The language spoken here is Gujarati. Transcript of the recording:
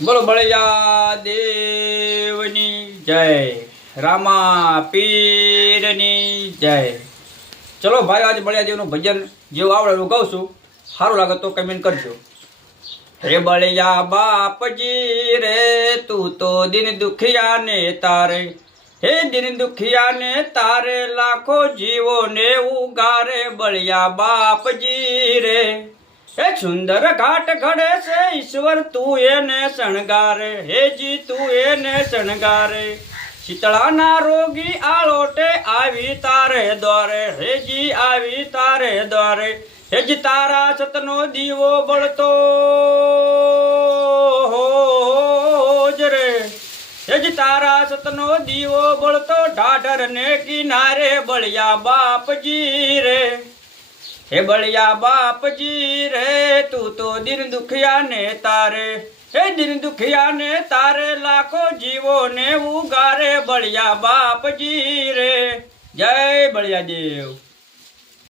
બોલો બળિયા દેવની જય, રામા પીરની જય। ચલો ભાઈ, આજે બળિયા દેવનું ભજન જેવું આવડે એવું ગાઉં છું। સારું લાગે તો કમેન્ટ કરજો। હે બળિયા બાપજી રે, તું તો દિન દુખિયા ને તારે, હે દિન દુખિયા ને તારે લાખો જીવો ને ઉગારે। બળિયા બાપજી રે, એક સુંદર ઘાટ ઘડે છે ઈશ્વર તું એને શણગારે, હેજી તું એને શણગારે। શીતળાના રોગી આળોટે આવી તારે દ્વારે, હેજી આવી તારે દ્વારે। હેજી તારા સતનો દીવો બળતો હોજ રે, હેજી તારા સતનો દીવો બળતો ઢાઢર ને કિનારે। બળિયા બાપજી રે, હે બળિયા બાપજી રે, તું તો દિન દુખિયા ને તારે, હે દિન દુખિયા ને તારે લાખો જીવો ને ઉગારે। બળિયા બાપજી રે, જય બળિયા દેવ।